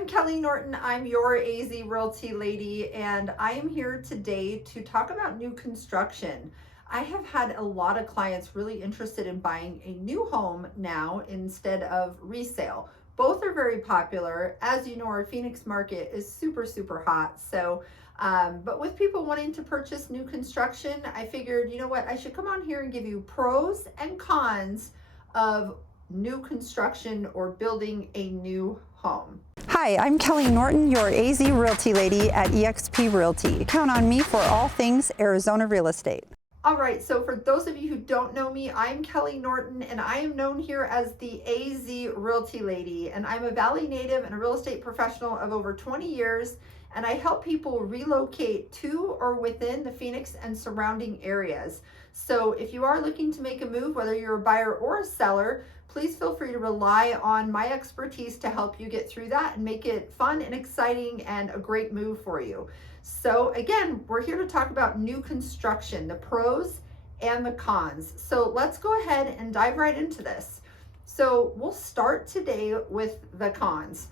I'm Kelley Norton. I'm your AZ Realty lady, and I am here today to talk about new construction. I have had a lot of clients really interested in buying a new home now instead of resale. Both are very popular. As you know, our Phoenix market is super hot. But with people wanting to purchase new construction, I figured, you know what, I should come on here and give you pros and cons of new construction or building a new home. Hi, I'm Kelley Norton, your AZ Realty lady at EXP Realty. Count on me for all things Arizona real estate. All right, so for those of you who don't know me, I'm Kelley Norton, and I am known here as the AZ Realty lady, and I'm a Valley native and a real estate professional of over 20 years, and I help people relocate to or within the Phoenix and surrounding areas. So if you are looking to make a move, whether you're a buyer or a seller, please feel free to rely on my expertise to help you get through that and make it fun and exciting and a great move for you. So again, we're here to talk about new construction, the pros and the cons. So let's go ahead and dive right into this. So we'll start today with the cons.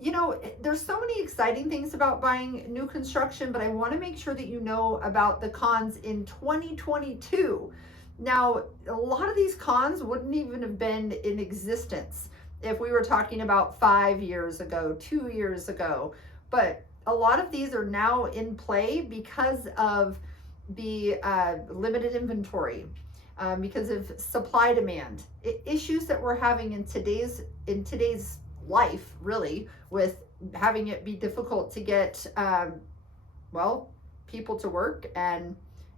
You know, there's so many exciting things about buying new construction, but I want to make sure that you know about the cons in 2022. Now, a lot of these cons wouldn't even have been in existence if we were talking about 5 years ago, 2 years ago, but a lot of these are now in play because of the limited inventory. Because of supply demand issues that we're having in today's life, really, with having it be difficult to get people to work, and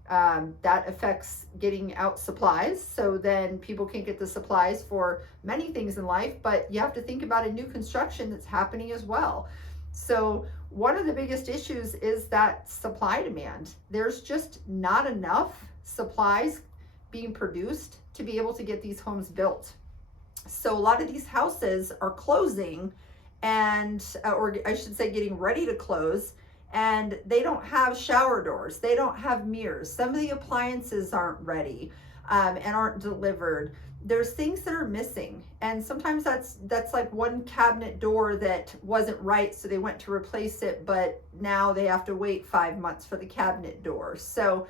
that affects getting out supplies. So then people can't get the supplies for many things in life, but you have to think about a new construction that's happening as well. So one of the biggest issues is that supply demand. There's just not enough supplies being produced to be able to get these homes built. So a lot of these houses are closing or I should say getting ready to close, and they don't have shower doors. They don't have mirrors. Some of the appliances aren't ready and aren't delivered. There's things that are missing. And sometimes that's like one cabinet door that wasn't right, so they went to replace it, but now they have to wait 5 months for the cabinet door. So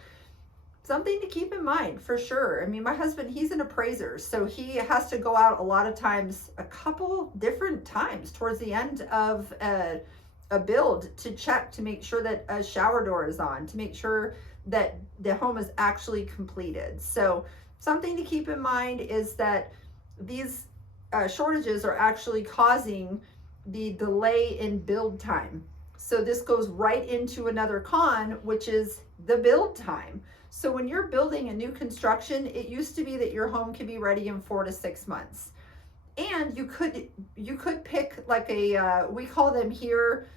something to keep in mind for sure. I mean, my husband, he's an appraiser, so he has to go out a lot of times, a couple different times towards the end of a build to check to make sure that a shower door is on, to make sure that the home is actually completed. So something to keep in mind is that these shortages are actually causing the delay in build time. So this goes right into another con, which is the build time. So when you're building a new construction, it used to be that your home could be ready in 4 to 6 months. And you could pick like we call them here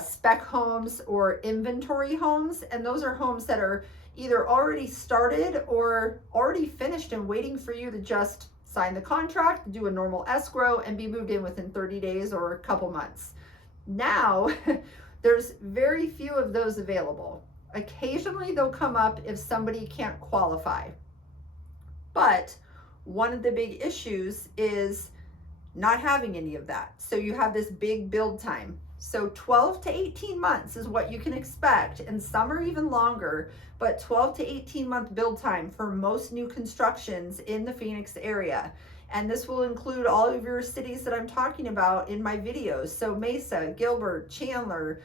spec homes or inventory homes. And those are homes that are either already started or already finished and waiting for you to just sign the contract, do a normal escrow, and be moved in within 30 days or a couple months. Now, there's very few of those available. Occasionally they'll come up if somebody can't qualify. But one of the big issues is not having any of that. So you have this big build time. So 12 to 18 months is what you can expect, and some are even longer, but 12 to 18 month build time for most new constructions in the Phoenix area. And this will include all of your cities that I'm talking about in my videos. So Mesa, Gilbert, Chandler,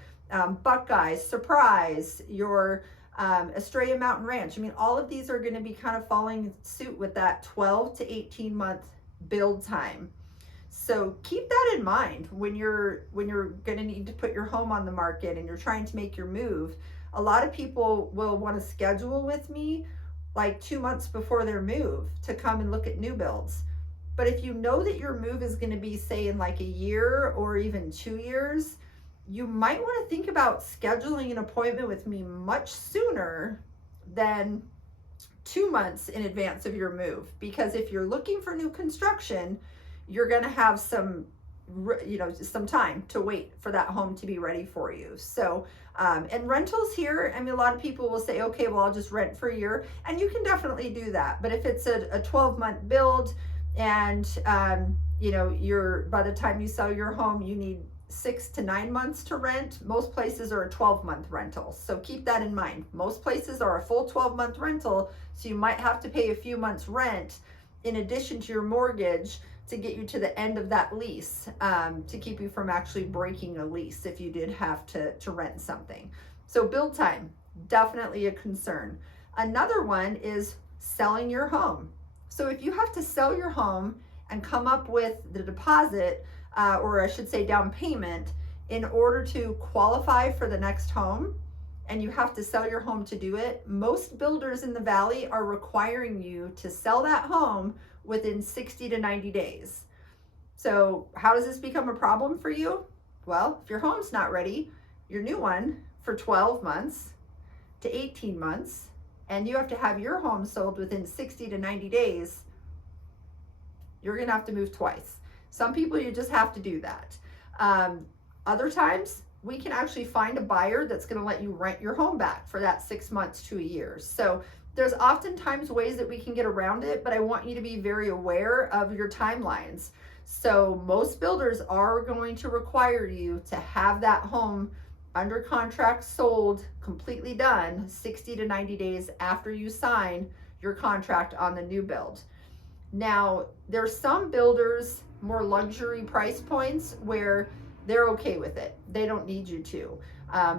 Buckeye, Surprise, your Estrella Mountain Ranch. I mean, all of these are going to be kind of following suit with that 12 to 18 month build time. So keep that in mind when you're going to need to put your home on the market and you're trying to make your move. A lot of people will want to schedule with me like 2 months before their move to come and look at new builds. But if you know that your move is going to be, say, in like a year or even 2 years, you might want to think about scheduling an appointment with me much sooner than 2 months in advance of your move. Because if you're looking for new construction, you're going to have some time to wait for that home to be ready for you. So, and rentals here, I mean, a lot of people will say, okay, well, I'll just rent for a year, and you can definitely do that. But if it's a 12-month build and by the time you sell your home, you need 6 to 9 months to rent. Most places are a 12-month rental. So keep that in mind. Most places are a full 12-month rental. So you might have to pay a few months rent in addition to your mortgage to get you to the end of that lease, to keep you from actually breaking a lease if you did have to rent something. So build time, definitely a concern. Another one is selling your home. So if you have to sell your home and come up with the deposit, or I should say down payment, in order to qualify for the next home, and you have to sell your home to do it, most builders in the Valley are requiring you to sell that home within 60 to 90 days. So how does this become a problem for you? Well, if your home's not ready, your new one for 12 months to 18 months, and you have to have your home sold within 60 to 90 days, you're gonna have to move twice. Some people, you just have to do that. Other times, we can actually find a buyer that's gonna let you rent your home back for that 6 months to a year. So there's oftentimes ways that we can get around it, but I want you to be very aware of your timelines. So most builders are going to require you to have that home under contract, sold, completely done 60 to 90 days after you sign your contract on the new build. Now, there's some builders, more luxury price points, where they're okay with it. They don't need you to.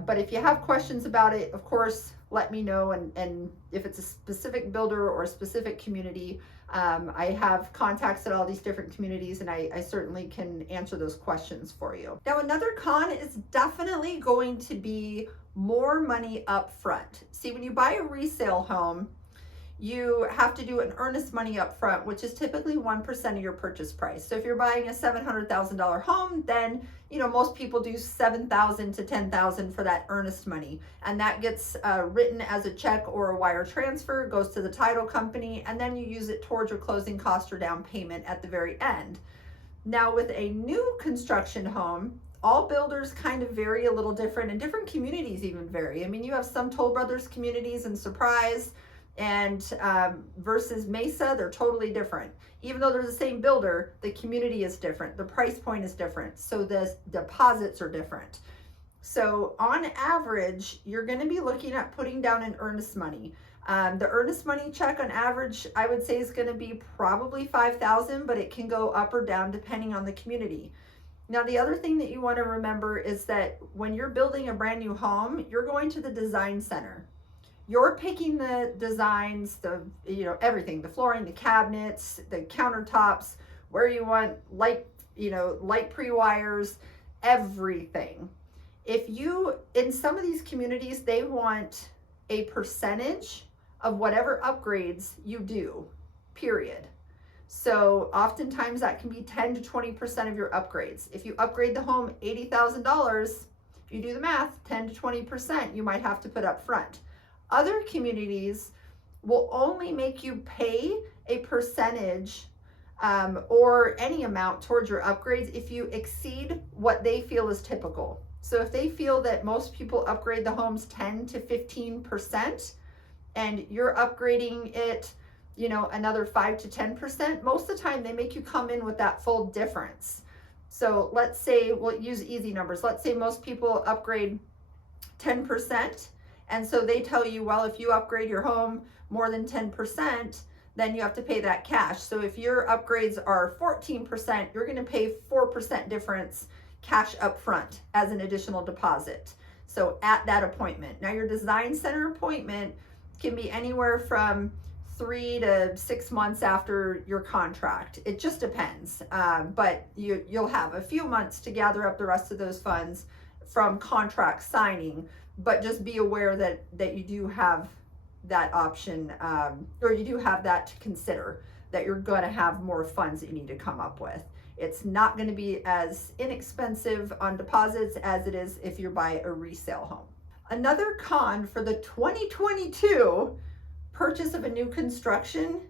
But if you have questions about it, of course, let me know. And if it's a specific builder or a specific community, I have contacts at all these different communities, and I certainly can answer those questions for you. Now, another con is definitely going to be more money up front. See, when you buy a resale home, you have to do an earnest money up front, which is typically 1% of your purchase price. So if you're buying a $700,000 home, then most people do $7,000 to $10,000 for that earnest money, and that gets written as a check or a wire transfer, goes to the title company, and then you use it towards your closing cost or down payment at the very end. Now, with a new construction home, all builders kind of vary a little different, and different communities even vary. I mean, you have some Toll Brothers communities and Surprise, and versus Mesa, they're totally different. Even though they're the same builder, the community is different, the price point is different, so the deposits are different. So on average, you're going to be looking at putting down an earnest money. The earnest money check on average, I would say, is going to be probably $5,000, but it can go up or down depending on the community. Now, the other thing that you want to remember is that when you're building a brand new home, you're going to the design center. You're picking the designs, everything, the flooring, the cabinets, the countertops, where you want light pre-wires, everything. In some of these communities, they want a percentage of whatever upgrades you do, period. So oftentimes that can be 10 to 20% of your upgrades. If you upgrade the home $80,000, if you do the math, 10 to 20% you might have to put up front. Other communities will only make you pay a percentage or any amount towards your upgrades if you exceed what they feel is typical. So if they feel that most people upgrade the homes 10 to 15% and you're upgrading it, another 5 to 10%, most of the time they make you come in with that full difference. So let's say, we'll use easy numbers. Let's say most people upgrade 10%. And so they tell you, well, if you upgrade your home more than 10%, then you have to pay that cash. So if your upgrades are 14%, you're going to pay 4% difference cash up front as an additional deposit. So at that appointment. Now, your design center appointment can be anywhere from 3 to 6 months after your contract. It just depends. But you'll have a few months to gather up the rest of those funds from contract signing. But just be aware that you do have that option, or you do have that to consider, that you're going to have more funds that you need to come up with. It's not going to be as inexpensive on deposits as it is if you buy a resale home. Another con for the 2022 purchase of a new construction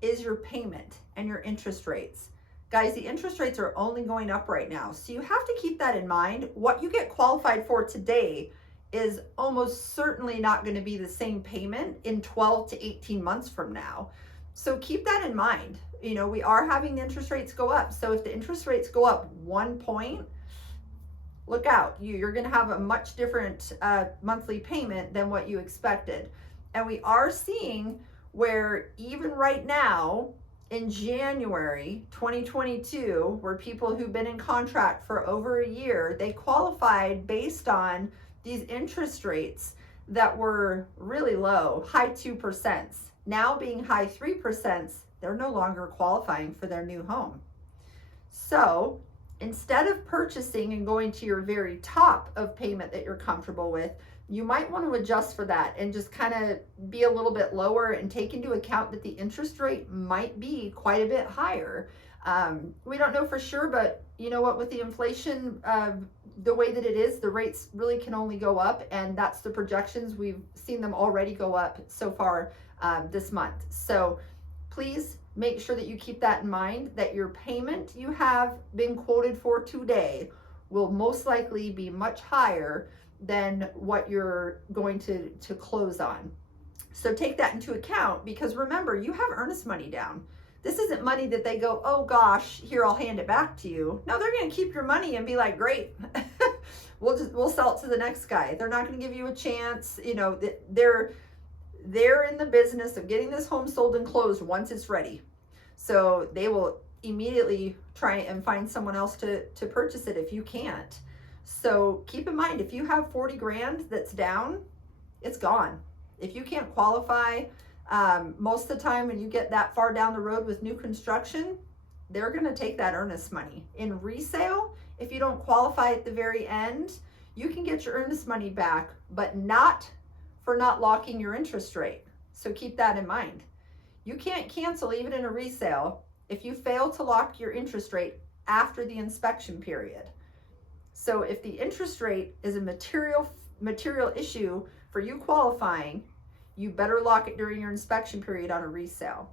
is your payment and your interest rates. Guys, the interest rates are only going up right now, so you have to keep that in mind. What you get qualified for today is almost certainly not going to be the same payment in 12 to 18 months from now. So keep that in mind. we are having the interest rates go up. So if the interest rates go up 1 point, look out. You're going to have a much different monthly payment than what you expected. And we are seeing where even right now in January 2022, where people who've been in contract for over a year, they qualified based on these interest rates that were really low, high 2%. Now being high 3%, they're no longer qualifying for their new home. So instead of purchasing and going to your very top of payment that you're comfortable with, you might want to adjust for that and just kind of be a little bit lower and take into account that the interest rate might be quite a bit higher. We don't know for sure, but you know what, with the inflation, the way that it is, the rates really can only go up, and that's the projections. We've seen them already go up so far this month. So please make sure that you keep that in mind, that your payment you have been quoted for today will most likely be much higher than what you're going to close on. So take that into account, because remember, you have earnest money down. This isn't money that they go, oh gosh, here, I'll hand it back to you. No, they're going to keep your money and be like, great, we'll sell it to the next guy. They're not going to give you a chance. They're in the business of getting this home sold and closed once it's ready. So they will immediately try and find someone else to purchase it if you can't. So keep in mind, if you have 40 grand that's down, it's gone. If you can't qualify, most of the time when you get that far down the road with new construction, they're going to take that earnest money. In resale, if you don't qualify at the very end, you can get your earnest money back, but not for not locking your interest rate. So keep that in mind. You can't cancel even in a resale if you fail to lock your interest rate after the inspection period. So if the interest rate is a material issue for you qualifying, you better lock it during your inspection period on a resale.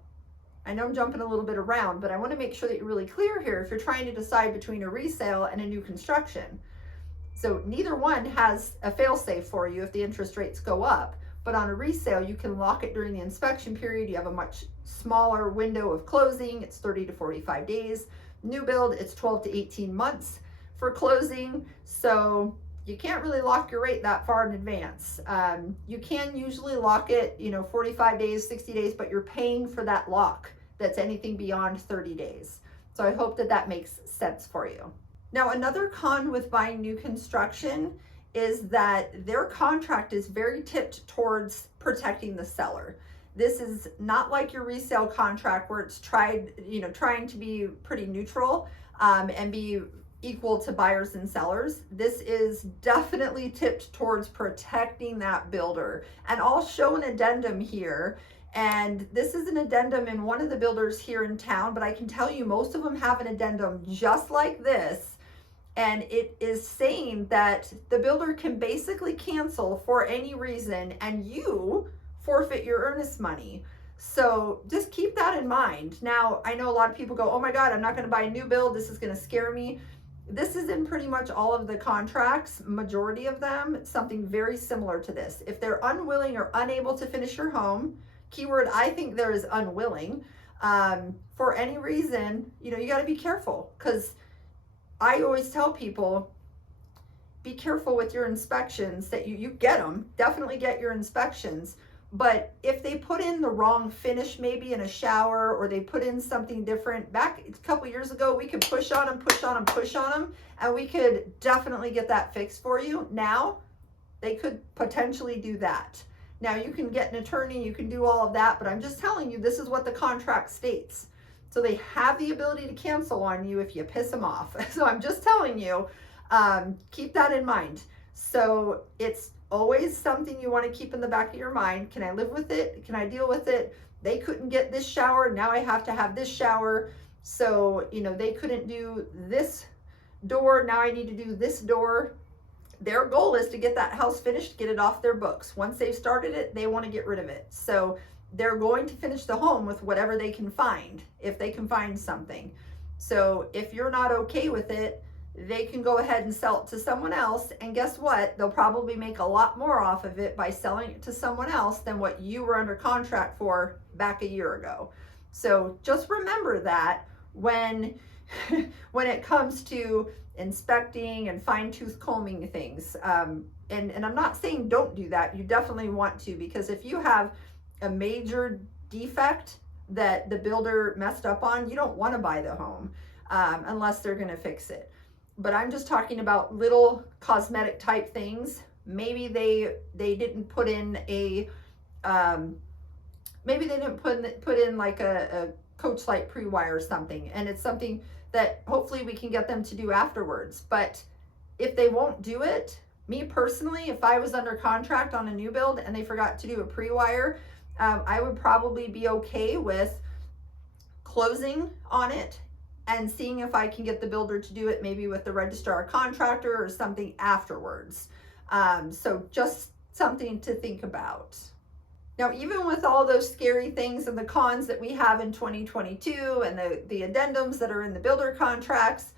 I know I'm jumping a little bit around, but I want to make sure that you're really clear here if you're trying to decide between a resale and a new construction. So neither one has a fail-safe for you if the interest rates go up, but on a resale, you can lock it during the inspection period. You have a much smaller window of closing. It's 30 to 45 days. New build, it's 12 to 18 months for closing. So you can't really lock your rate that far in advance. You can usually lock it, 45 days, 60 days, but you're paying for that lock that's anything beyond 30 days. So I hope that makes sense for you. Now, another con with buying new construction is that their contract is very tipped towards protecting the seller. This is not like your resale contract where it's trying to be pretty neutral and be equal to buyers and sellers. This is definitely tipped towards protecting that builder. And I'll show an addendum here. And this is an addendum in one of the builders here in town, but I can tell you most of them have an addendum just like this. And it is saying that the builder can basically cancel for any reason and you forfeit your earnest money. So just keep that in mind. Now, I know a lot of people go, oh my God, I'm not going to buy a new build. This is going to scare me. This is in pretty much all of the contracts, majority of them, something very similar to this. If they're unwilling or unable to finish your home, keyword I think there is unwilling, for any reason, you got to be careful, because I always tell people, be careful with your inspections, that you get them, definitely get your inspections. But if they put in the wrong finish, maybe in a shower, or they put in something different, back a couple years ago, we could push on them, and we could definitely get that fixed for you. Now, they could potentially do that. Now, you can get an attorney, you can do all of that, but I'm just telling you, this is what the contract states. So they have the ability to cancel on you if you piss them off. So I'm just telling you, keep that in mind. So it's always something you want to keep in the back of your mind. Can I live with it? Can I deal with it? They couldn't get this shower. Now I have to have this shower. So, they couldn't do this door. Now I need to do this door. Their goal is to get that house finished, get it off their books. Once they've started it, they want to get rid of it. So they're going to finish the home with whatever they can find, if they can find something. So if you're not okay with it, they can go ahead and sell it to someone else. And guess what? They'll probably make a lot more off of it by selling it to someone else than what you were under contract for back a year ago. So just remember that when when it comes to inspecting and fine-tooth combing things. And I'm not saying don't do that. You definitely want to, because if you have a major defect that the builder messed up on, you don't want to buy the home unless they're going to fix it. But I'm just talking about little cosmetic type things. Maybe they didn't put in a maybe they didn't put in like a coach light pre-wire or something, and it's something that hopefully we can get them to do afterwards. But if they won't do it, me personally, if I was under contract on a new build and they forgot to do a pre-wire, I would probably be okay with closing on it and seeing if I can get the builder to do it, maybe with the registrar contractor or something afterwards. So just something to think about. Now, even with all those scary things and the cons that we have in 2022 and the addendums that are in the builder contracts,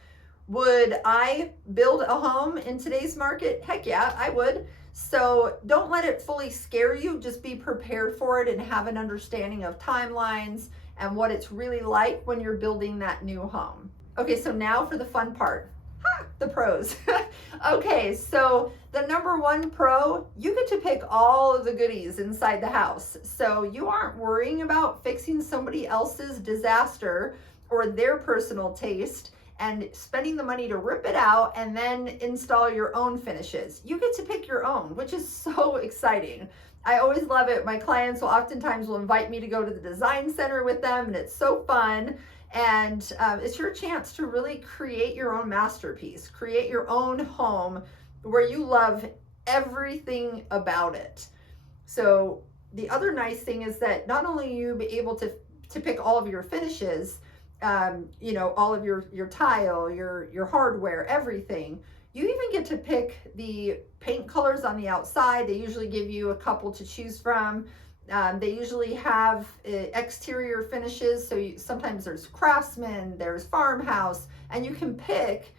would I build a home in today's market? Heck yeah, I would. So don't let it fully scare you. Just be prepared for it and have an understanding of timelines and what it's really like when you're building that new home. Okay, so now for the fun part. The pros. Okay, so the number one pro, you get to pick all of the goodies inside the house. So you aren't worrying about fixing somebody else's disaster or their personal taste and spending the money to rip it out and then install your own finishes. You get to pick your own, which is so exciting. I always love it. My clients will oftentimes invite me to go to the design center with them, and it's so fun. And it's your chance to really create your own masterpiece, create your own home where you love everything about it. So the other nice thing is that not only you be able to pick all of your finishes, you know, all of your tile, your hardware, everything, you even get to pick the paint colors on the outside. They usually give you a couple to choose from. They usually have exterior finishes, so sometimes there's Craftsman, there's Farmhouse, and you can pick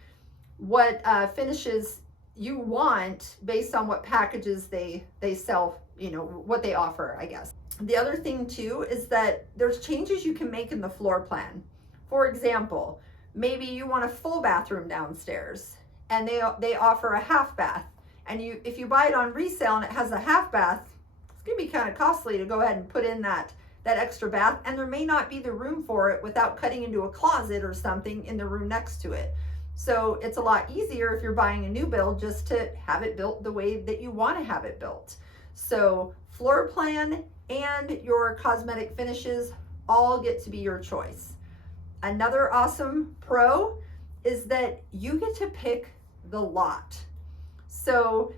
what finishes you want based on what packages they sell, you know, what they offer, I guess. The other thing too is that there's changes you can make in the floor plan. For example, maybe you want a full bathroom downstairs and they offer a half bath, and if you buy it on resale and it has a half bath, it's gonna be kind of costly to go ahead and put in that extra bath, and there may not be the room for it without cutting into a closet or something in the room next to it. So it's a lot easier if you're buying a new build just to have it built the way that you want to have it built. So floor plan and your cosmetic finishes all get to be your choice. Another awesome pro is that you get to pick the lot. So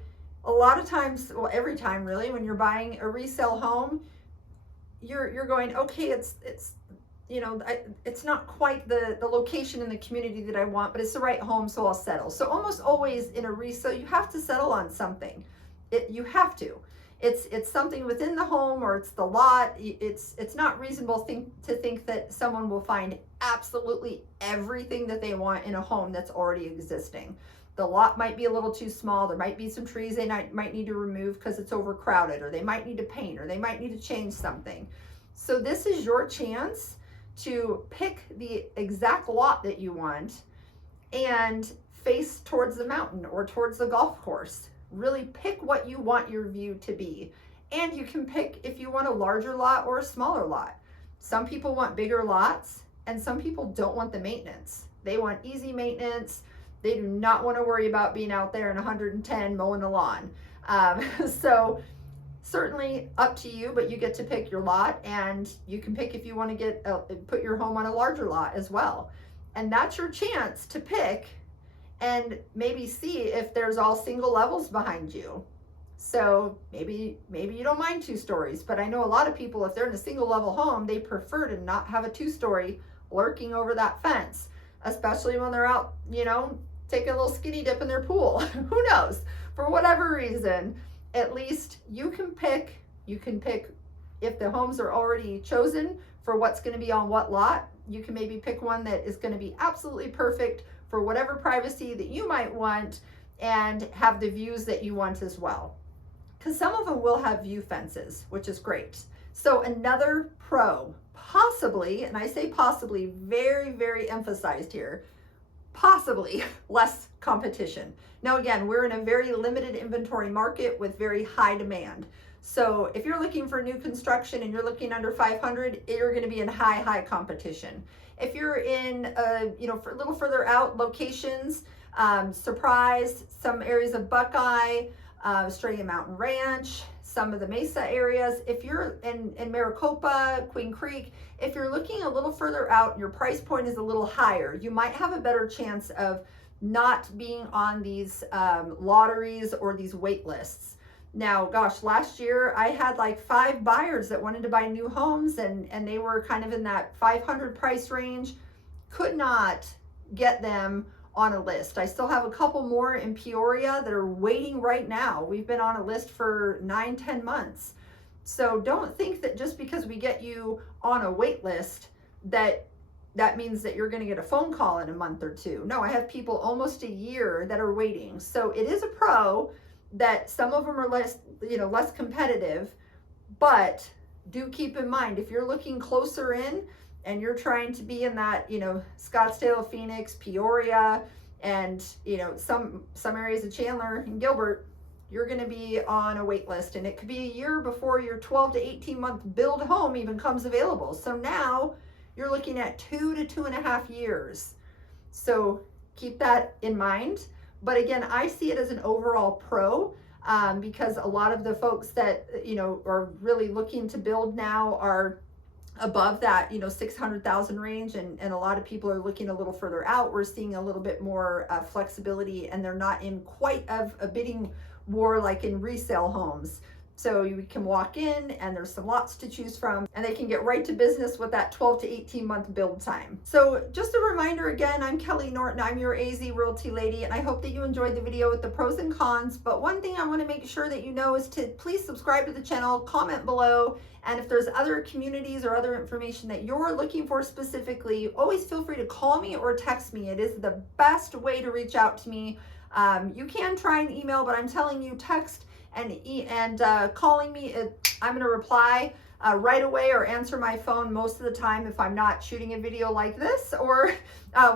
a lot of times, well, every time really, when you're buying a resale home, you're going, okay, it's you know, it's not quite the location in the community that I want, but it's the right home, so I'll settle. So almost always in a resale, you have to settle on something. You have to. It's something within the home, or it's the lot. It's not reasonable to think that someone will find absolutely everything that they want in a home that's already existing. The lot might be a little too small. There might be some trees they might need to remove because it's overcrowded, or they might need to paint, or they might need to change something. So this is your chance to pick the exact lot that you want and face towards the mountain or towards the golf course. Really pick what you want your view to be. And you can pick if you want a larger lot or a smaller lot. Some people want bigger lots, and some people don't want the maintenance. They want easy maintenance. They do not want to worry about being out there in 110 mowing the lawn. So certainly up to you, but you get to pick your lot, and you can pick if you want to put your home on a larger lot as well. And that's your chance to pick and maybe see if there's all single levels behind you. So maybe you don't mind 2 stories, but I know a lot of people, if they're in a single level home, they prefer to not have a 2-story lurking over that fence, especially when they're out, you know, taking a little skinny dip in their pool. Who knows? For whatever reason, at least you can pick if the homes are already chosen for what's going to be on what lot. You can maybe pick one that is going to be absolutely perfect for whatever privacy that you might want and have the views that you want as well. Because some of them will have view fences, which is great. So another pro, possibly, and I say possibly, very, very emphasized here, possibly less competition. Now again, we're in a very limited inventory market with very high demand. So if you're looking for new construction and you're looking under 500, you're going to be in high competition. If you're in for a little further out locations, Surprise, some areas of Buckeye, Australian Mountain Ranch, some of the Mesa areas. If you're in Maricopa, Queen Creek, if you're looking a little further out and your price point is a little higher, you might have a better chance of not being on these lotteries or these wait lists. Now, gosh, last year I had like 5 buyers that wanted to buy new homes and they were kind of in that 500 price range. Could not get them on a list. I still have a couple more in Peoria that are waiting right now. We've been on a list for 9-10 months. So don't think that just because we get you on a wait list that means that you're going to get a phone call in a month or two. No, I have people almost a year that are waiting. So it is a pro that some of them are less competitive, but do keep in mind, if you're looking closer in and you're trying to be in that, Scottsdale, Phoenix, Peoria, and, some areas of Chandler and Gilbert, you're going to be on a wait list, and it could be a year before your 12 to 18 month build home even comes available. So now you're looking at 2 to 2.5 years. So keep that in mind. But again, I see it as an overall pro because a lot of the folks that, are really looking to build now are above that, 600,000 range. And a lot of people are looking a little further out. We're seeing a little bit more flexibility, and they're not in quite of a bidding war like in resale homes. So you can walk in and there's some lots to choose from, and they can get right to business with that 12 to 18 month build time. So just a reminder again, I'm Kelley Norton. I'm your AZ Realty lady, and I hope that you enjoyed the video with the pros and cons. But one thing I want to make sure that you know is to please subscribe to the channel, comment below, and if there's other communities or other information that you're looking for specifically, always feel free to call me or text me. It is the best way to reach out to me. You can try an email, but I'm telling you, text and calling me, I'm going to reply right away or answer my phone most of the time if I'm not shooting a video like this or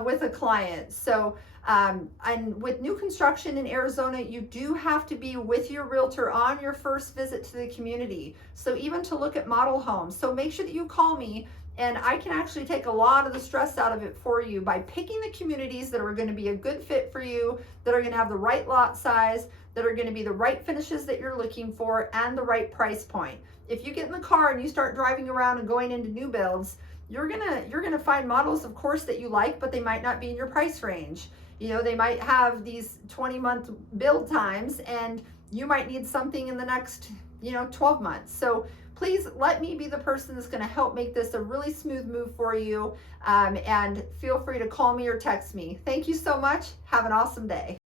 with a client. So and with new construction in Arizona, you do have to be with your realtor on your first visit to the community. So even to look at model homes. So make sure that you call me, and I can actually take a lot of the stress out of it for you by picking the communities that are going to be a good fit for you, that are going to have the right lot size, that are going to be the right finishes that you're looking for, and the right price point. If you get in the car and you start driving around and going into new builds, you're gonna find models, of course, that you like, but they might not be in your price range. They might have these 20-month build times, and you might need something in the next 12 months. So please let me be the person that's going to help make this a really smooth move for you, and feel free to call me or text me. Thank you so much. Have an awesome day.